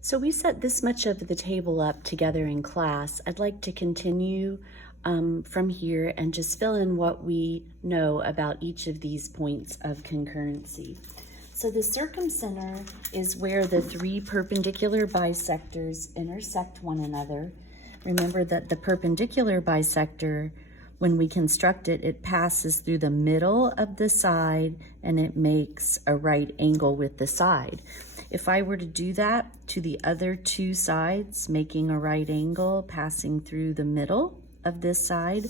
So we set this much of the table up together in class. I'd like to continue from here and just fill in what we know about each of these points of concurrency. So the circumcenter is where the three perpendicular bisectors intersect one another. Remember that the perpendicular bisector, when we construct it, it passes through the middle of the side and it makes a right angle with the side. If I were to do that to the other two sides, making a right angle, passing through the middle of this side,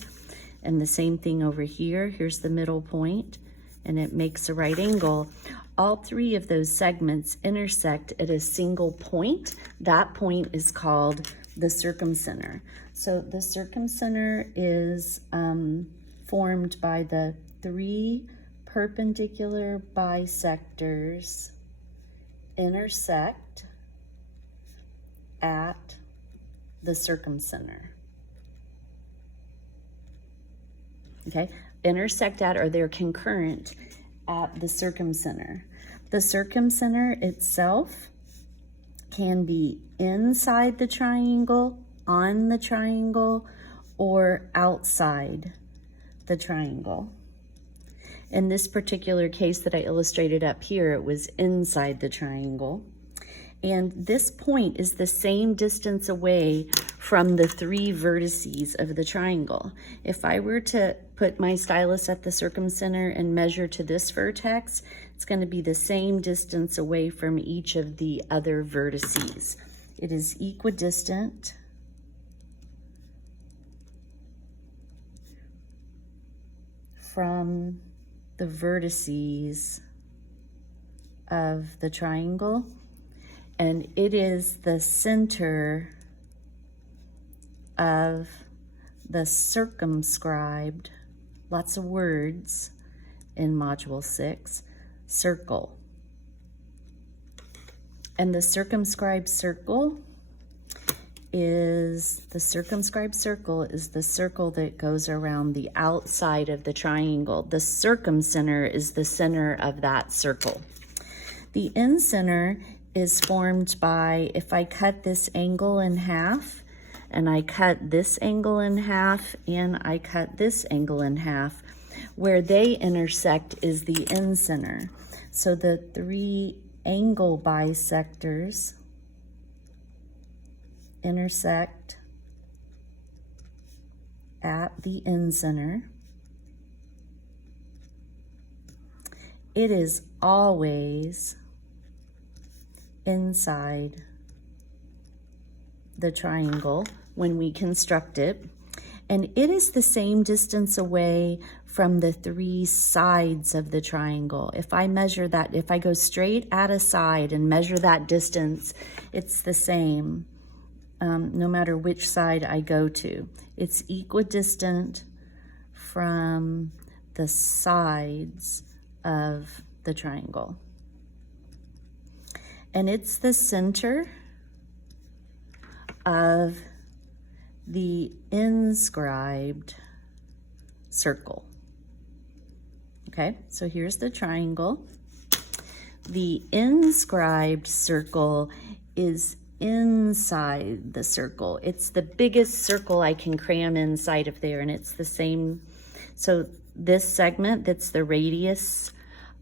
and the same thing over here, here's the middle point, and it makes a right angle. All three of those segments intersect at a single point. That point is called the circumcenter. So the circumcenter is formed by the three perpendicular bisectors intersect at the circumcenter. Okay, intersect at, or they're concurrent at the circumcenter. The circumcenter itself can be inside the triangle, on the triangle, or outside the triangle. In this particular case that I illustrated up here, it was inside the triangle. And this point is the same distance away from the three vertices of the triangle. If I were to put my stylus at the circumcenter and measure to this vertex, it's going to be the same distance away from each of the other vertices. It is equidistant from the vertices of the triangle, and it is the center of the circumscribed, lots of words in Module 6, circle. And the circumscribed circle is the circle that goes around the outside of the triangle. The circumcenter is the center of that circle. The incenter is formed by, if I cut this angle in half, and I cut this angle in half, and I cut this angle in half, where they intersect is the incenter. So the three angle bisectors intersect at the incenter. It is always inside the triangle when we construct it, and it is the same distance away from the three sides of the triangle. If I measure that, if I go straight at a side and measure that distance, it's the same no matter which side I go to. It's equidistant from the sides of the triangle. And it's the center of the inscribed circle. Okay, so here's the triangle. The inscribed circle is inside the circle. It's the biggest circle I can cram inside of there, and it's the same. So this segment that's the radius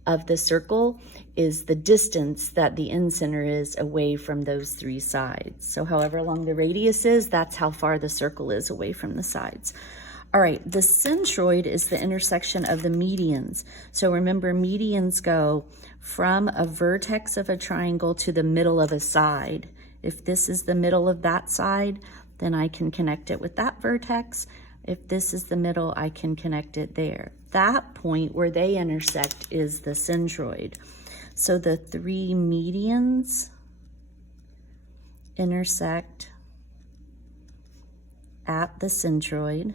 of the circle is the distance that the incenter is away from those three sides. So however long the radius is, that's how far the circle is away from the sides. All right, the centroid is the intersection of the medians. So remember, medians go from a vertex of a triangle to the middle of a side. If this is the middle of that side, then I can connect it with that vertex. If this is the middle, I can connect it there. That point where they intersect is the centroid. So the three medians intersect at the centroid.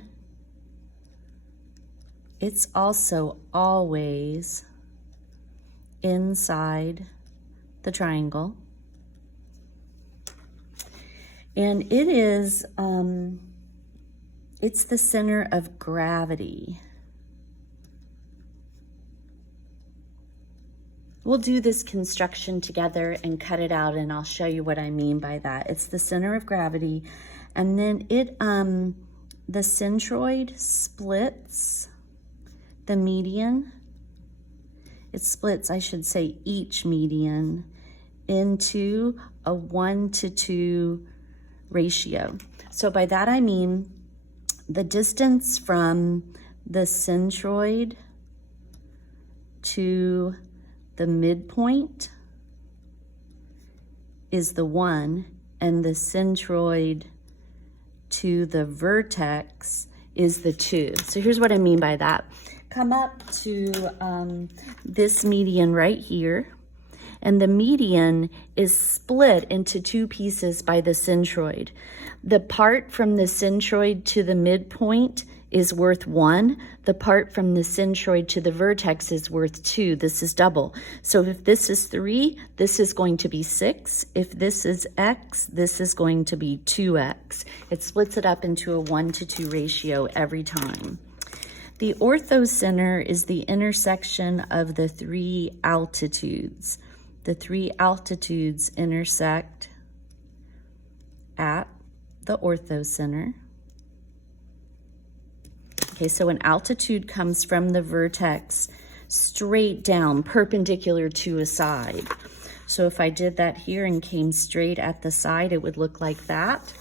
It's also always inside the triangle. And it is, it's the center of gravity We'll do this construction together and cut it out, and I'll show you what I mean by that. It's the center of gravity, and then the centroid splits the median. It splits, I should say, each median into a 1:2 ratio. So by that I mean the distance from the centroid to the midpoint is the 1, and the centroid to the vertex is the 2. So here's what I mean by that. Come up to this median right here, and the median is split into 2 pieces by the centroid. The part from the centroid to the midpoint is worth 1. The part from the centroid to the vertex is worth 2. This is double. So if this is 3, this is going to be 6. If this is x, this is going to be 2x. It splits it up into a 1:2 ratio every time. The orthocenter is the intersection of the 3 altitudes. The 3 altitudes intersect at the orthocenter. Okay, so an altitude comes from the vertex straight down, perpendicular to a side. So if I did that here and came straight at the side, it would look like that.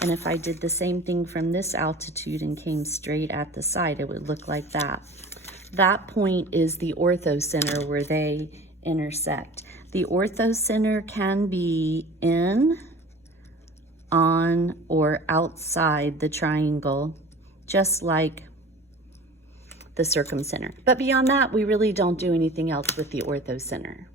And if I did the same thing from this altitude and came straight at the side, it would look like that. That point is the orthocenter where they intersect. The orthocenter can be in, on, or outside the triangle, just like the circumcenter. But beyond that, we really don't do anything else with the orthocenter.